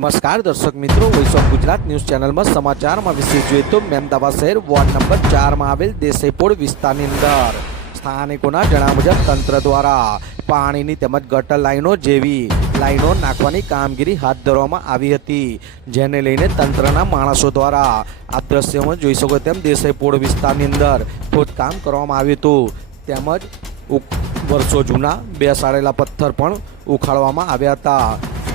नमस्कार दर्शक मित्रों, voice of Gujarat news channel में समाचार में विशेष જોઈએ તો મહેમદાવાદ શહેર વોર્ડ નંબર 4 માં આવેલ દેસાઈપોળ વિસ્તારની અંદર સ્થાનિકોના જણાવ્યા મુજબ તંત્ર દ્વારા પાણીની તેમજ ગટર લાઈનો જેવી લાઈનો નાખવાની કામગીરી હાથ ધરવામાં આવી હતી, જેને લઈને તંત્રના માણસો દ્વારા આ દ્રશ્યમાં જોઈ શકો તેમ દેસાઈપોળ વિસ્તારની અંદર ખોદકામ કરવામાં આવ્યું હતું, તેમજ વર્ષો જૂના બેસાડેલા પથ્થર પણ ઉખાડવામાં આવ્યા હતા,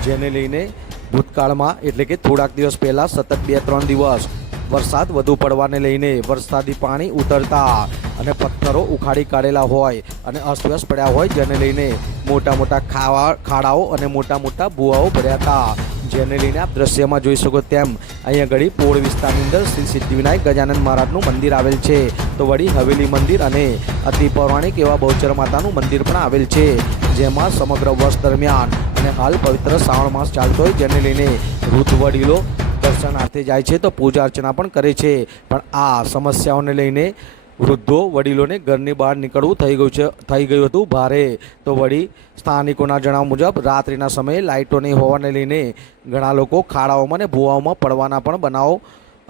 જેને લઈને ભૂતકાળમાં એટલે કે થોડાક દિવસ પહેલાં સતત 2-3 દિવસ વરસાદ વધુ પડવાને લઈને વરસાદી પાણી ઉતરતા અને પથ્થરો ઉખાડી કાઢેલા હોય અને અસ્તવ્યસ્ત પડ્યા હોય, જેને લઈને મોટા મોટા ખાડાઓ અને મોટા મોટા ભૂવાઓ પડ્યા હતા, જેને લઈને આપ દ્રશ્યમાં જોઈ શકો તેમ અહીંયા ઘડી પોળ વિસ્તારની અંદર શ્રી સિદ્ધિવિનાયક ગજાનંદ મહારાજનું મંદિર આવેલ છે, તો વળી હવેલી મંદિર અને અતિ પૌરાણિક એવા બહુચર માતાનું મંદિર પણ આવેલ છે, જેમાં સમગ્ર વર્ષ દરમિયાન અને હાલ પવિત્ર શ્રાવણ માસ ચાલતો હોય, જેને લઈને વૃદ્ધ વડીલો દર્શનાર્થે જાય છે તો પૂજા અર્ચના પણ કરે છે, પણ આ સમસ્યાઓને લઈને વૃદ્ધો વડીલોને ઘરની બહાર નીકળવું થઈ ગયું હતું ભારે, તો વળી સ્થાનિકોના જણાવ્યા મુજબ રાત્રિના સમયે લાઇટો નહીં હોવાને લઈને ઘણા લોકો ખાડાઓમાં અને ભૂવાઓમાં પડવાના પણ બનાવો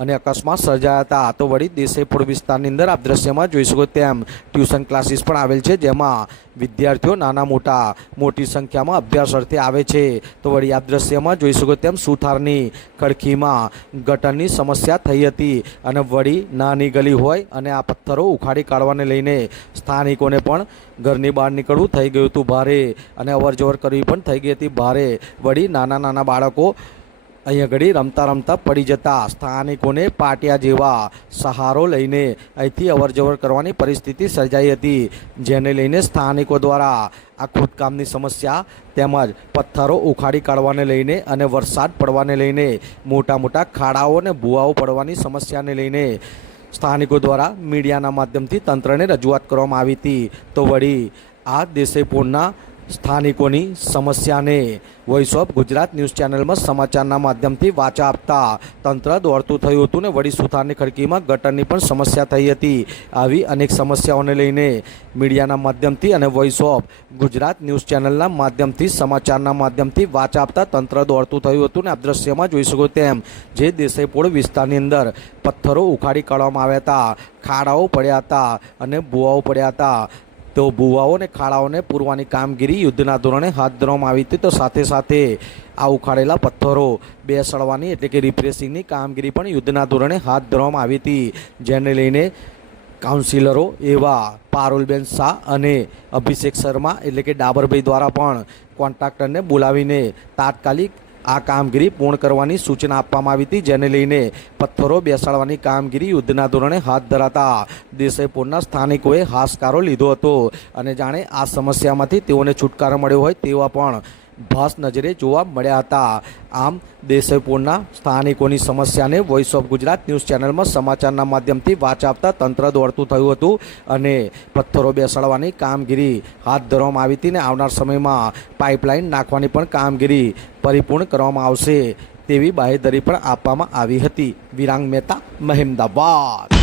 અને અકસ્માત સર્જાયા હતા, તો વળી દેસાઈપોળ વિસ્તારની અંદર આપ દ્રશ્યમાં જોઈ શકો તેમ ટ્યુશન ક્લાસીસ પણ આવેલ છે, જેમાં વિદ્યાર્થીઓ નાના મોટા મોટી સંખ્યામાં અભ્યાસ અર્થે આવે છે, તો વળી આપ દ્રશ્યમાં જોઈ શકો તેમ સુથારની ખડકીમાં ગટરની સમસ્યા થઈ હતી અને વળી નાની ગલી હોય અને આ પથ્થરો ઉખાડી કાઢવાને લઈને સ્થાનિકોને પણ ઘરની બહાર નીકળવું થઈ ગયું હતું ભારે અને અવરજવર કરવી પણ થઈ ગઈ હતી ભારે, વળી નાના બાળકો અહીંયા ઘડી રમતા રમતા પડી જતા સ્થાનિકોને પાટિયા જેવા સહારો લઈને અહીંથી અવરજવર કરવાની પરિસ્થિતિ સર્જાઈ હતી, જેને લઈને સ્થાનિકો દ્વારા આ ખોદકામની સમસ્યા તેમજ પથ્થરો ઉખાડી કાઢવાને લઈને અને વરસાદ પડવાને લઈને મોટા મોટા ખાડાઓ અને ભૂવાઓ પડવાની સમસ્યાને લઈને સ્થાનિકો દ્વારા મીડિયાના માધ્યમથી તંત્રને રજૂઆત કરવામાં આવી હતી, તો વળી આ દેસાઈપોળના સ્થાનિકોની સમસ્યાને વોઇસ ઓફ ગુજરાત ન્યૂઝ ચેનલમાં સમાચારના માધ્યમથી વાચા આપતા તંત્ર દોડતું થયું હતું ને વળી સુથારની ખડકીમાં ગટરની પણ સમસ્યા થઈ હતી, આવી અનેક સમસ્યાઓને લઈને મીડિયાના માધ્યમથી અને વોઇસ ઓફ ગુજરાત ન્યૂઝ ચેનલના માધ્યમથી સમાચારના માધ્યમથી વાચા આપતા તંત્ર દોડતું થયું હતું ને આ દ્રશ્યમાં જોઈ શકો તેમ જે દેસાઈપોળ વિસ્તારની અંદર પથ્થરો ઉખાડી કાઢવામાં આવ્યા હતા, ખાડાઓ પડ્યા હતા અને ભૂવાઓ પડ્યા હતા, તો ભૂવાઓ અને ખાડાઓને પૂરવાની કામગીરી યુદ્ધના ધોરણે હાથ ધરવામાં આવી હતી, તો સાથે સાથે આ ઉખાડેલા પથ્થરો બેસાડવાની એટલે કે રિપ્રેસિંગની કામગીરી પણ યુદ્ધના ધોરણે હાથ ધરવામાં આવી હતી, જેને લઈને કાઉન્સિલરો એવા પારુલબેન શાહ અને અભિષેક શર્મા એટલે કે ડાબરભાઈ દ્વારા પણ કોન્ટ્રાક્ટરને બોલાવીને તાત્કાલિક આ કામગીરી પૂર્ણ કરવાની સૂચના આપવામાં આવી હતી, જેને લઈને પથ્થરો બેસાડવાની કામગીરી યુદ્ધના ધોરણે હાથ ધરાતા દેસાઈપોળના સ્થાનિકોએ હાશકારો લીધો હતો અને જાણે આ સમસ્યામાંથી તેઓને છુટકારો મળ્યો હોય તેવા પણ ભાસ નજરે જોવા મળ્યા હતા. આમ દેસાઈપોળના સ્થાનિકોની સમસ્યાને વોઇસ ઓફ ગુજરાત ન્યૂઝ ચેનલમાં સમાચારના માધ્યમથી વાચા આપતા તંત્ર દોડતું થયું હતું અને પથ્થરો બેસાડવાની કામગીરી હાથ ધરવામાં આવી હતી ને આવનાર સમયમાં પાઇપલાઇન નાખવાની પણ કામગીરી પરિપૂર્ણ કરવામાં આવશે તેવી બાહેધરી પણ આપવામાં આવી હતી. વિરાંગ મહેતા, મહેમદાવાદ.